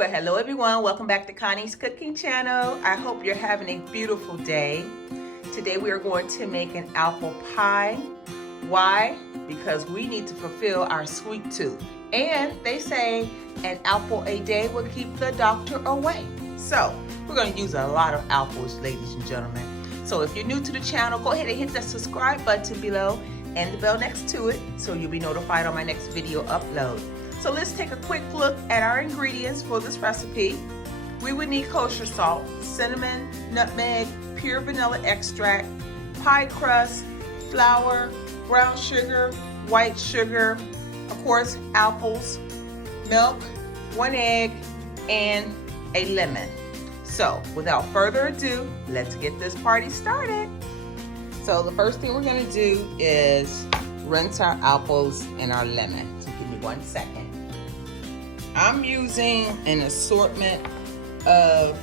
Well, hello everyone. Welcome back to Connie's Cooking Channel. I hope you're having a beautiful day. Today we are going to make an apple pie. Why? Because we need to fulfill our sweet tooth. And they say an apple a day will keep the doctor away. So we're going to use a lot of apples, ladies and gentlemen. So if you're new to the channel, go ahead and hit that subscribe button below and the bell next to it so you'll be notified on my next video upload. So let's take a quick look at our ingredients for this recipe. We would need kosher salt, cinnamon, nutmeg, pure vanilla extract, pie crust, flour, brown sugar, white sugar, of course, apples, milk, 1 egg, and a lemon. So without further ado, let's get this party started. So the first thing we're gonna do is rinse our apples and our lemon. So give me 1 second. I'm using an assortment of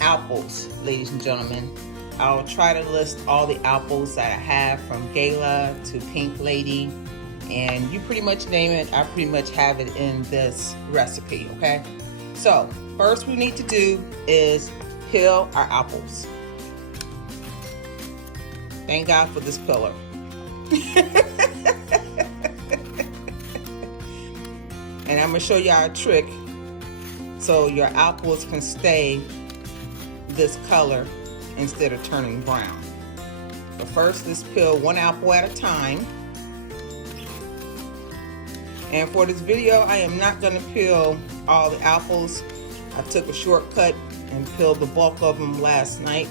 apples, ladies and gentlemen. I'll try to list all the apples that I have, from Gala to Pink Lady, and you pretty much name it, I pretty much have it in this recipe, okay? So first we need to do is peel our apples. Thank God for this peeler. And I'm gonna show y'all a trick so your apples can stay this color instead of turning brown. But first, let's peel 1 apple at a time. And for this video, I am not gonna peel all the apples. I took a shortcut and peeled the bulk of them last night.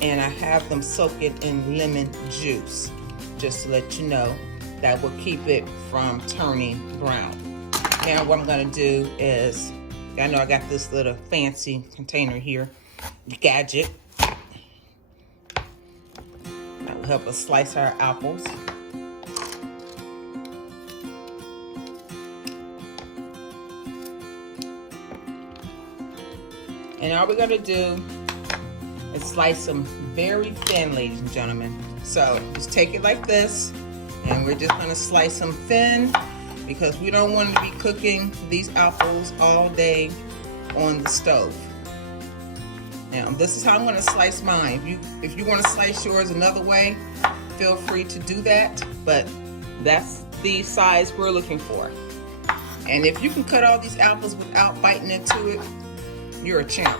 And I have them soaking in lemon juice, just to let you know. That will keep it from turning brown. Now what I'm gonna do is, I know I got this little fancy container here, gadget. That will help us slice our apples. And all we're gonna do is slice them very thin, ladies and gentlemen. So just take it like this. And we're just gonna slice them thin because we don't want to be cooking these apples all day on the stove. Now, this is how I'm gonna slice mine. If you want to slice yours another way, feel free to do that, but that's the size we're looking for. And if you can cut all these apples without biting into it, you're a champ.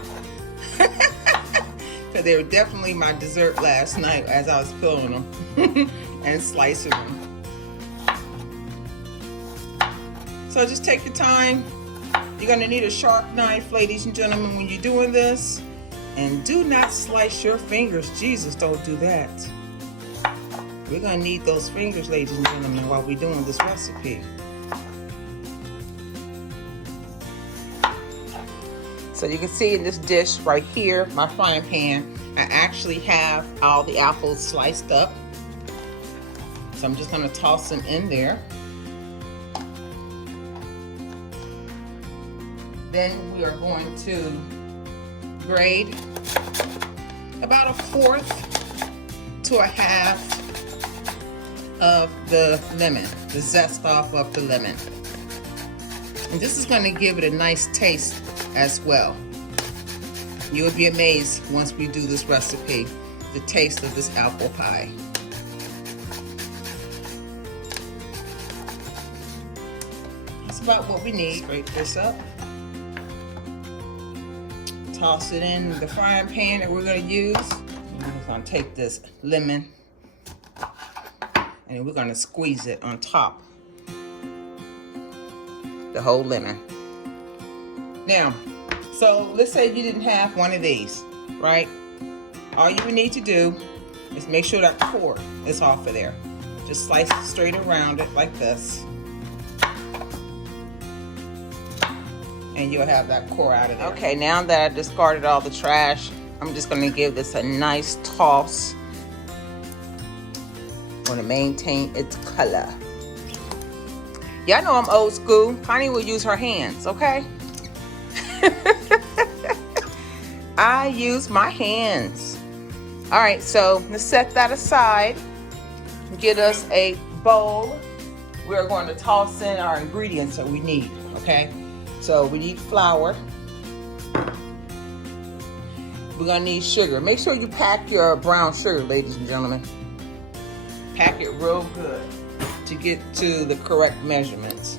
Because they were definitely my dessert last night as I was peeling them and slicing them. So just take your time. You're gonna need a sharp knife, ladies and gentlemen, when you're doing this. And do not slice your fingers. Jesus, don't do that. We're gonna need those fingers, ladies and gentlemen, while we're doing this recipe. So you can see in this dish right here, my frying pan, I actually have all the apples sliced up. So I'm just gonna toss them in there. Then we are going to grate about 1/4 to 1/2 of the lemon, the zest off of the lemon. And this is going to give it a nice taste as well. You will be amazed once we do this recipe, the taste of this apple pie. That's about what we need. Scrape this up. Toss it in the frying pan that we're going to use. I'm just going to take this lemon and we're going to squeeze it on top. The whole lemon. Now, so let's say you didn't have one of these, right? All you would need to do is make sure that core is off of there. Just slice it straight around it like this. And you'll have that core out of there. Okay, now that I discarded all the trash, I'm just gonna give this a nice toss. I'm gonna maintain its color. Y'all know I'm old school. Connie will use her hands, okay? I use my hands. All right, so let's set that aside. Get us a bowl. We're going to toss in our ingredients that we need, okay? So we need flour. We're gonna need sugar. Make sure you pack your brown sugar, ladies and gentlemen. Pack it real good to get to the correct measurements.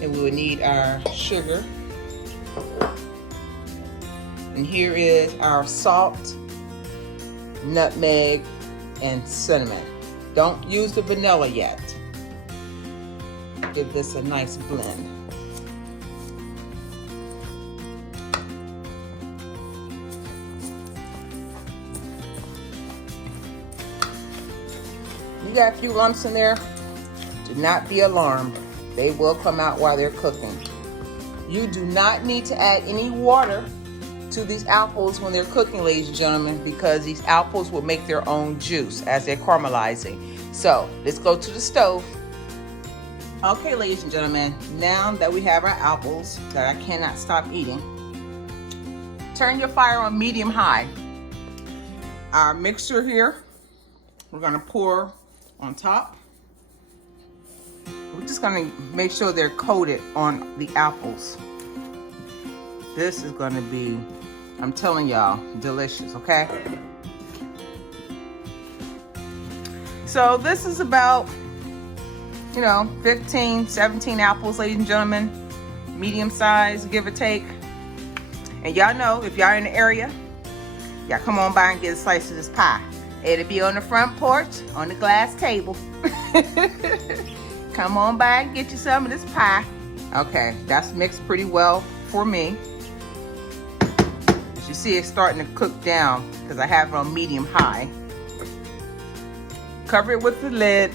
And we will need our sugar. And here is our salt, nutmeg, and cinnamon. Don't use the vanilla yet. Give this a nice blend. You got a few lumps in there, do not be alarmed. They will come out while they're cooking. You do not need to add any water to these apples when they're cooking, ladies and gentlemen, because these apples will make their own juice as they're caramelizing. So let's go to the stove. Okay, ladies and gentlemen, now that we have our apples that I cannot stop eating, turn your fire on medium-high. Our mixture here, we're gonna pour on top. We're just gonna make sure they're coated on the apples. This is gonna be, I'm telling y'all, delicious, okay? So this is about, 15, 17 apples, ladies and gentlemen. Medium size, give or take. And y'all know, if y'all in the area, y'all come on by and get a slice of this pie. It'll be on the front porch, on the glass table. Come on by and get you some of this pie. Okay, that's mixed pretty well for me. As you see, it's starting to cook down because I have it on medium-high. Cover it with the lid.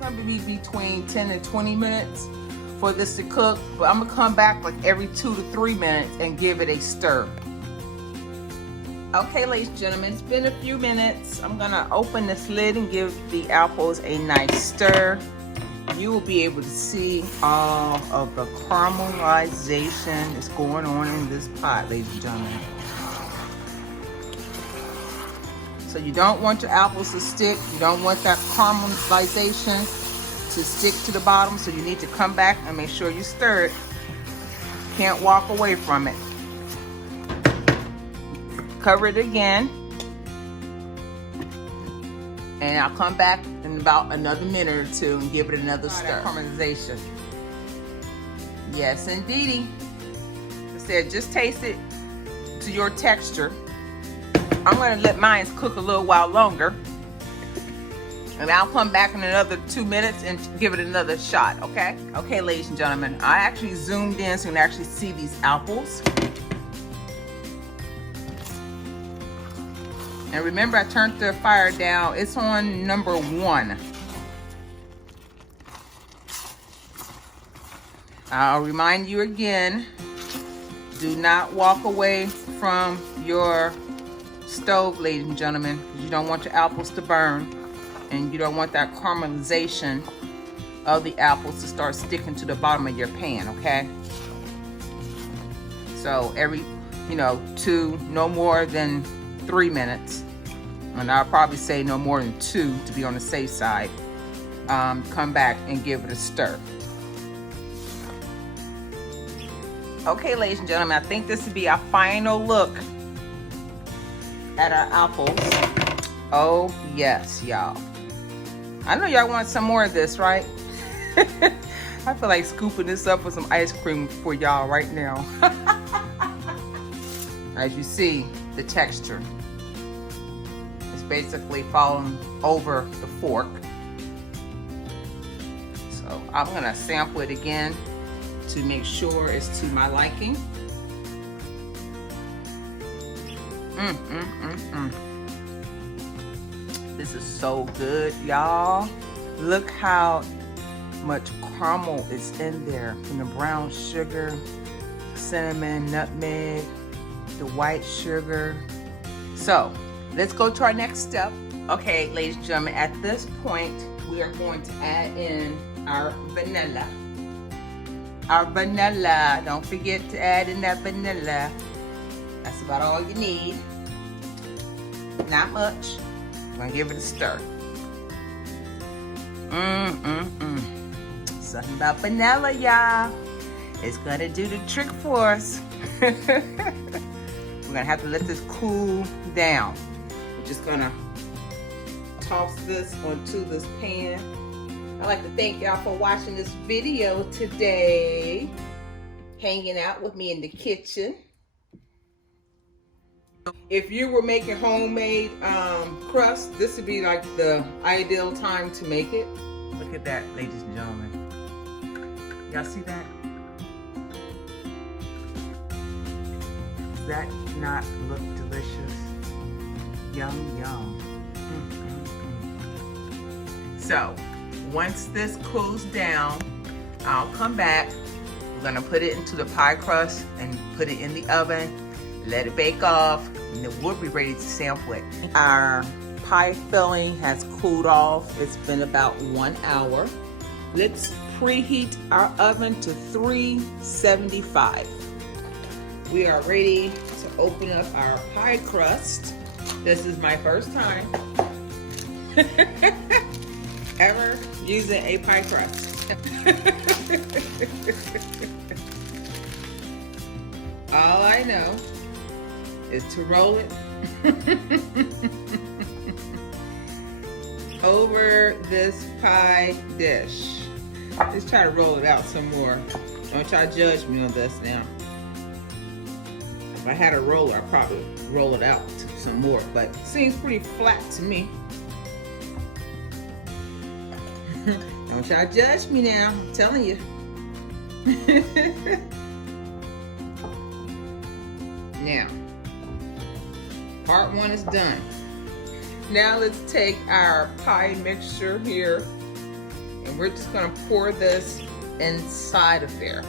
Probably between 10 and 20 minutes for this to cook. But I'm gonna come back like every 2 to 3 minutes and give it a stir. Okay, ladies and gentlemen, it's been a few minutes. I'm gonna open this lid and give the apples a nice stir. You will be able to see all of the caramelization that's going on in this pot, ladies and gentlemen. So you don't want your apples to stick. You don't want that caramelization to stick to the bottom. So you need to come back and make sure you stir it. Can't walk away from it. Cover it again. And I'll come back in about another minute or two and give it another stir. Caramelization. Yes, indeedy. I said, just taste it to your texture. I'm gonna let mine cook a little while longer. And I'll come back in another 2 minutes and give it another shot, okay? Okay, ladies and gentlemen, I actually zoomed in so you can actually see these apples. And remember, I turned the fire down. It's on number 1. I'll remind you again, do not walk away from your stove, ladies and gentlemen, because you don't want your apples to burn and you don't want that caramelization of the apples to start sticking to the bottom of your pan, okay? So every, no more than 3 minutes. And I'll probably say no more than 2 to be on the safe side. Come back and give it a stir. Okay, ladies and gentlemen, I think this would be our final look at our apples. Oh, yes, y'all. I know y'all want some more of this, right? I feel like scooping this up with some ice cream for y'all right now. As you see, the texture. Basically falling over the fork. So I'm gonna sample it again to make sure it's to my liking. This is so good, y'all. Look how much caramel is in there from the brown sugar, cinnamon, nutmeg, the white sugar. So let's go to our next step. Okay, ladies and gentlemen, at this point, we are going to add in our vanilla. Our vanilla. Don't forget to add in that vanilla. That's about all you need. Not much. I'm gonna give it a stir. Something about vanilla, y'all. It's gonna do the trick for us. We're gonna have to let this cool down. We're just gonna toss this onto this pan. I'd like to thank y'all for watching this video today. Hanging out with me in the kitchen. If you were making homemade crust, this would be like the ideal time to make it. Look at that, ladies and gentlemen. Y'all see that? Does that not look delicious? Yum, yum. So, once this cools down, I'll come back. We're gonna put it into the pie crust and put it in the oven. Let it bake off, and then we'll be ready to sample it. Our pie filling has cooled off. It's been about 1 hour. Let's preheat our oven to 375. We are ready to open up our pie crust. This is my first time ever using a pie crust. All I know is to roll it over this pie dish. Just try to roll it out some more. Don't try to judge me on this now. If I had a roller, I'd probably roll it out some more, but it seems pretty flat to me. Don't try to judge me now, I'm telling you. Now, part one is done. Now let's take our pie mixture here and we're just gonna pour this inside of there.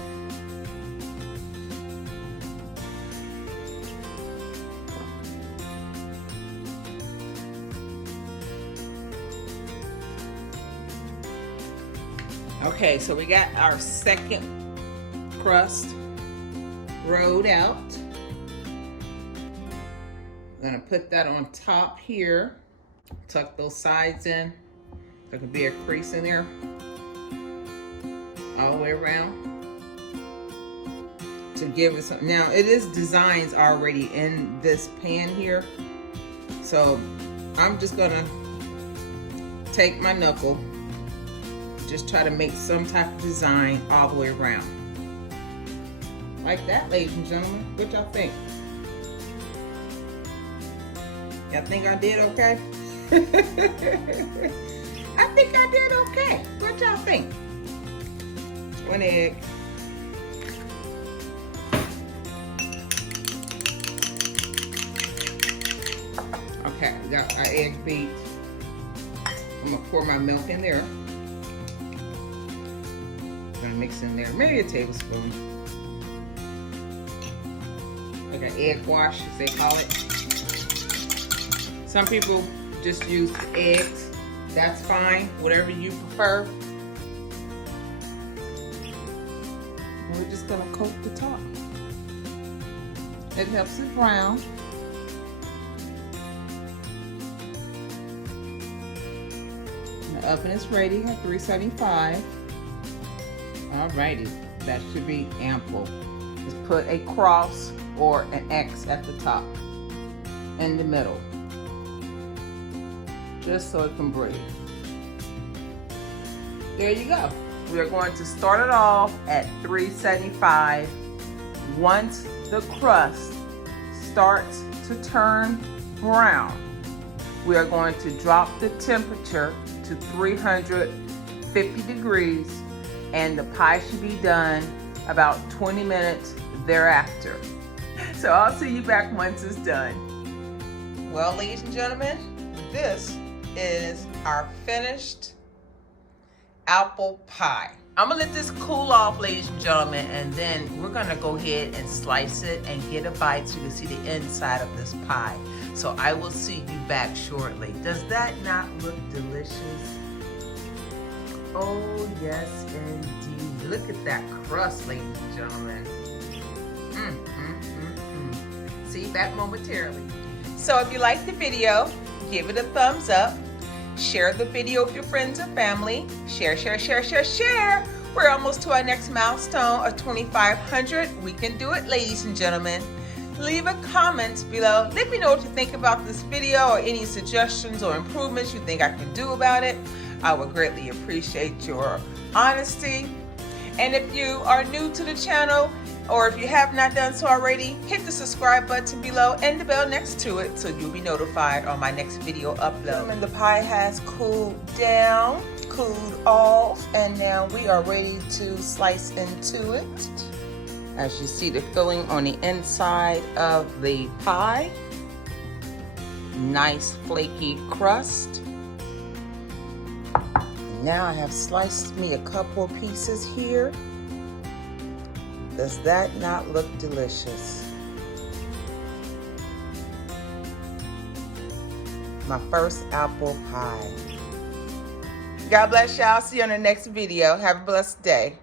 Okay, so we got our second crust rolled out. I'm gonna put that on top here. Tuck those sides in. There could be a crease in there. All the way around. To give it some, now it is designs already in this pan here. So I'm just gonna take my knuckle. Just try to make some type of design all the way around. Like that, ladies and gentlemen. What y'all think? Y'all think I did okay? I think I did okay. What y'all think? 1 egg. Okay, we got our egg beat. I'm gonna pour my milk in there. Gonna mix in there, maybe a tablespoon. Like an egg wash, as they call it. Some people just use eggs. That's fine, whatever you prefer. And we're just gonna coat the top. It helps it brown. The oven is ready at 375. Alrighty, that should be ample. Just put a cross or an X at the top, in the middle, just so it can breathe. There you go. We are going to start it off at 375. Once the crust starts to turn brown, we are going to drop the temperature to 350 degrees. And the pie should be done about 20 minutes thereafter. So I'll see you back once it's done. Well, ladies and gentlemen, this is our finished apple pie. I'm gonna let this cool off, ladies and gentlemen, and then we're gonna go ahead and slice it and get a bite so you can see the inside of this pie. So I will see you back shortly. Does that not look delicious? Oh, yes, indeed. Look at that crust, ladies and gentlemen. See you back momentarily. So if you liked the video, give it a thumbs up. Share the video with your friends and family. Share, share, share, share, share. We're almost to our next milestone of 2,500. We can do it, ladies and gentlemen. Leave a comment below. Let me know what you think about this video or any suggestions or improvements you think I can do about it. I would greatly appreciate your honesty. And if you are new to the channel, or if you have not done so already, hit the subscribe button below and the bell next to it so you'll be notified on my next video upload. And the pie has cooled down, cooled off, and now we are ready to slice into it. As you see, the filling on the inside of the pie. Nice flaky crust. Now I have sliced me a couple of pieces here. Does that not look delicious? My first apple pie. God bless y'all. See you on the next video. Have a blessed day.